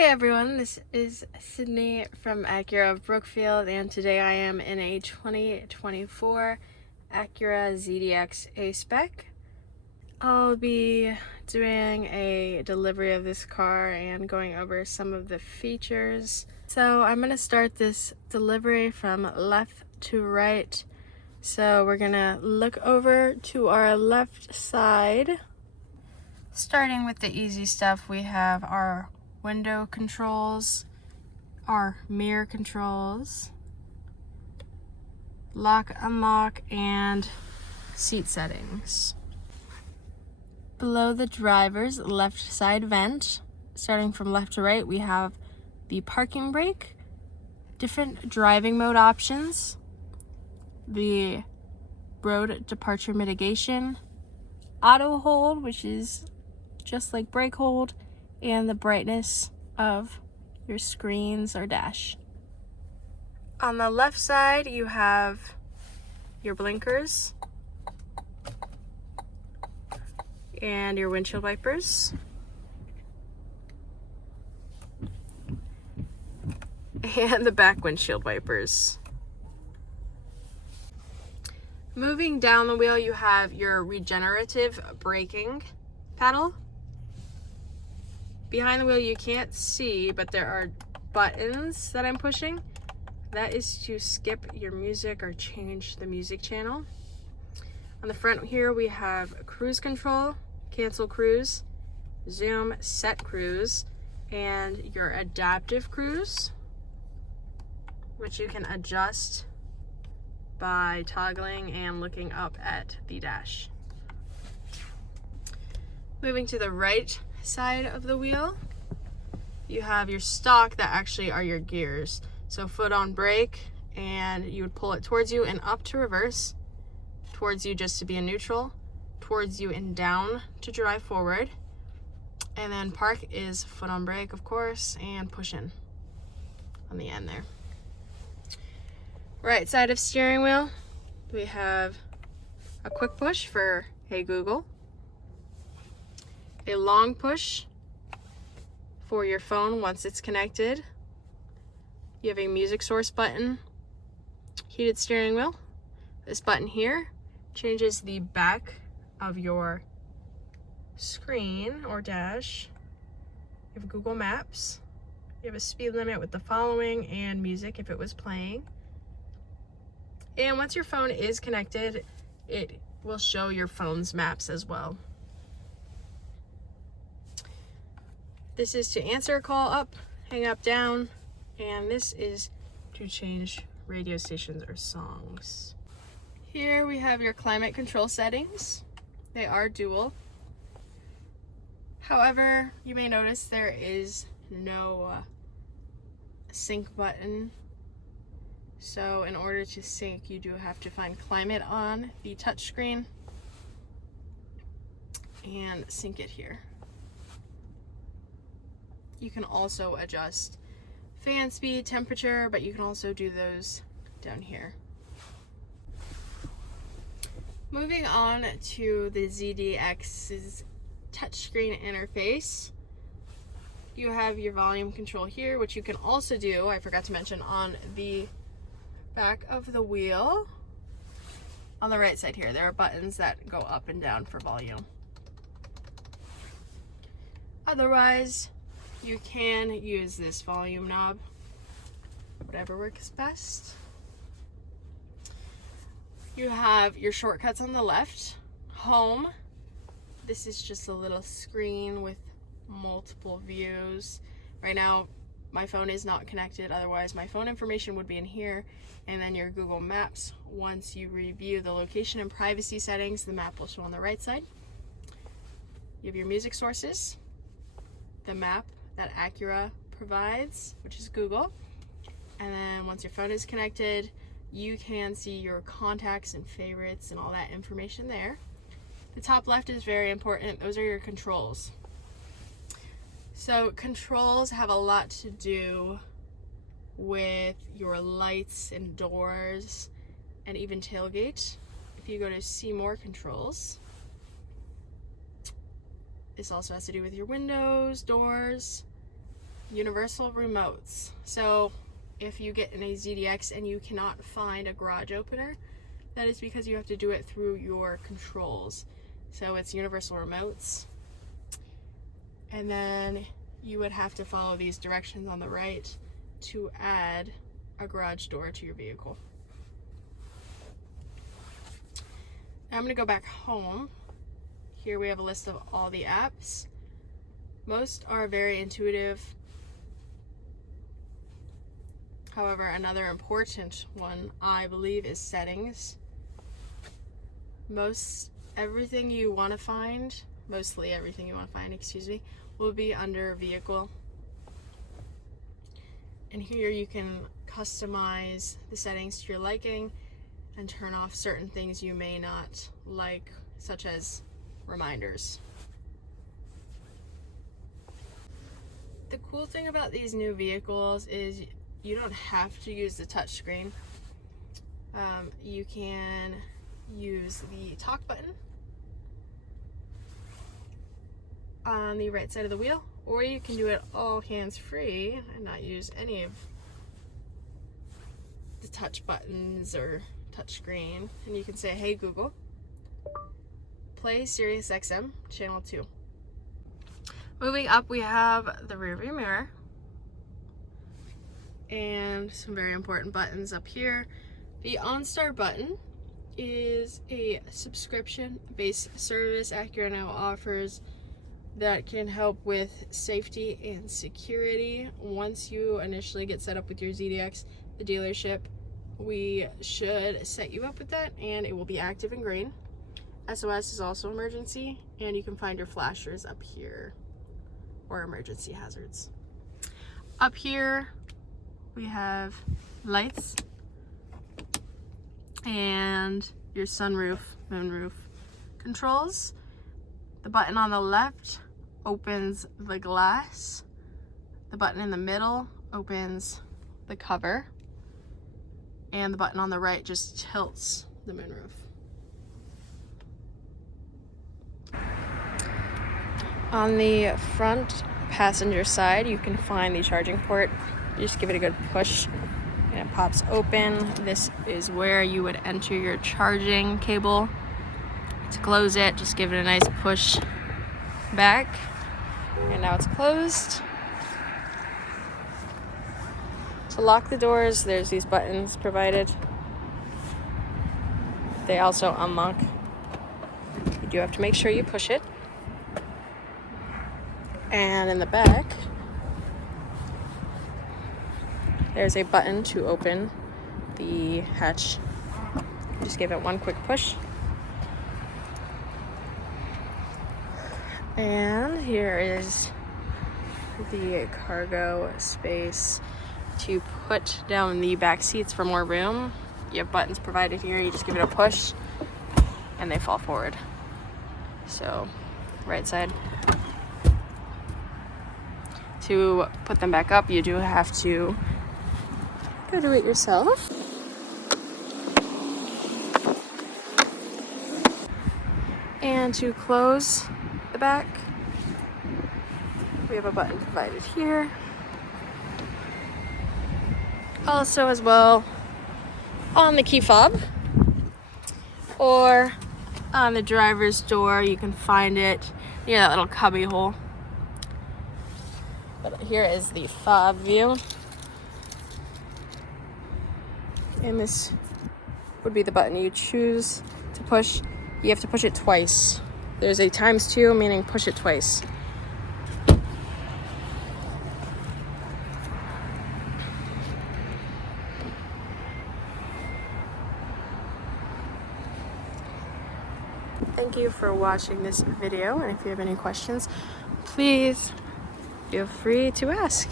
Hey everyone, this is Sydney from Acura of Brookfield, and today I am in a 2024 Acura ZDX Aspec. I'll be doing a delivery of this car and going over some of the features. So I'm going to start this delivery from left to right. So we're going to look over to our left side. Starting with the easy stuff, we have our window controls, our mirror controls, lock, unlock, and seat settings. Below the driver's left side vent, starting from left to right, we have the parking brake, different driving mode options, the road departure mitigation, auto hold, which is just like brake hold, and the brightness of your screens or dash. On the left side, you have your blinkers and your windshield wipers. And the back windshield wipers. Moving down the wheel, you have your regenerative braking pedal. Behind the wheel you can't see, but there are buttons that I'm pushing. That is to skip your music or change the music channel. On the front here we have cruise control, cancel cruise, zoom, set cruise, and your adaptive cruise, which you can adjust by toggling and looking up at the dash. Moving to the right side of the wheel, you have your stock that actually are your gears. So foot on brake, and you would pull it towards you and up to reverse, towards you just to be in neutral, towards you and down to drive forward, and then park is foot on brake, of course, and push in on the end there. Right side of steering wheel, we have a quick push for Hey Google, a long push for your phone once it's connected. You have a music source button, heated steering wheel. This button here changes the back of your screen or dash. You have Google Maps. You have a speed limit with the following and music if it was playing. And once your phone is connected, it will show your phone's maps as well. This is to answer a call, up, hang up, down, and this is to change radio stations or songs. Here we have your climate control settings. They are dual. However, you may notice there is no sync button. So in order to sync, you do have to find climate on the touchscreen and sync it here. You can also adjust fan speed, temperature, but you can also do those down here. Moving on to the ZDX's touchscreen interface, you have your volume control here, which you can also do, I forgot to mention, on the back of the wheel. On the right side here, there are buttons that go up and down for volume. Otherwise, you can use this volume knob, whatever works best. You have your shortcuts on the left. Home, this is just a little screen with multiple views. Right now, my phone is not connected, otherwise my phone information would be in here, and then your Google Maps. Once you review the location and privacy settings, the map will show on the right side. You have your music sources, the map that Acura provides, which is Google, and then once your phone is connected, you can see your contacts and favorites and all that information there. The top left is very important. Those are your controls. So controls have a lot to do with your lights and doors and even tailgate. If you go to see more controls, this also has to do with your windows, doors, universal remotes. So if you get in a ZDX and you cannot find a garage opener, that is because you have to do it through your controls. So it's universal remotes. And then you would have to follow these directions on the right to add a garage door to your vehicle. Now I'm going to go back home. Here we have a list of all the apps. Most are very intuitive. However, another important one, I believe, is settings. Mostly everything you want to find, will be under vehicle. And here you can customize the settings to your liking and turn off certain things you may not like, such as reminders. The cool thing about these new vehicles is you don't have to use the touchscreen. You can use the talk button on the right side of the wheel, or you can do it all hands-free and not use any of the touch buttons or touchscreen. And you can say, "Hey Google, play Sirius XM channel 2." Moving up, we have the rearview mirror and some very important buttons up here. The OnStar button is a subscription-based service Acura now offers that can help with safety and security. Once you initially get set up with your ZDX, the dealership, we should set you up with that and it will be active in green. SOS is also emergency, and you can find your flashers up here, or emergency hazards. Up here we have lights and your sunroof, moonroof controls. The button on the left opens the glass. The button in the middle opens the cover. And the button on the right just tilts the moonroof. On the front passenger side, you can find the charging port. You just give it a good push and it pops open. This is where you would enter your charging cable. To close it, just give it a nice push back, and now it's closed. To lock the doors, there's these buttons provided. They also unlock. You do have to make sure you push it. And in the back, there's a button to open the hatch. Just give it one quick push. And here is the cargo space to put down the back seats for more room. You have buttons provided here. You just give it a push and they fall forward. So, right side. To put them back up, you do have to go do it yourself. And to close the back, we have a button provided here. Also, as well, on the key fob or on the driver's door, you can find it near that little cubby hole. But here is the fob view. And this would be the button you choose to push. You have to push it twice. There's a ×2, meaning push it twice. Thank you for watching this video, and if you have any questions, please feel free to ask.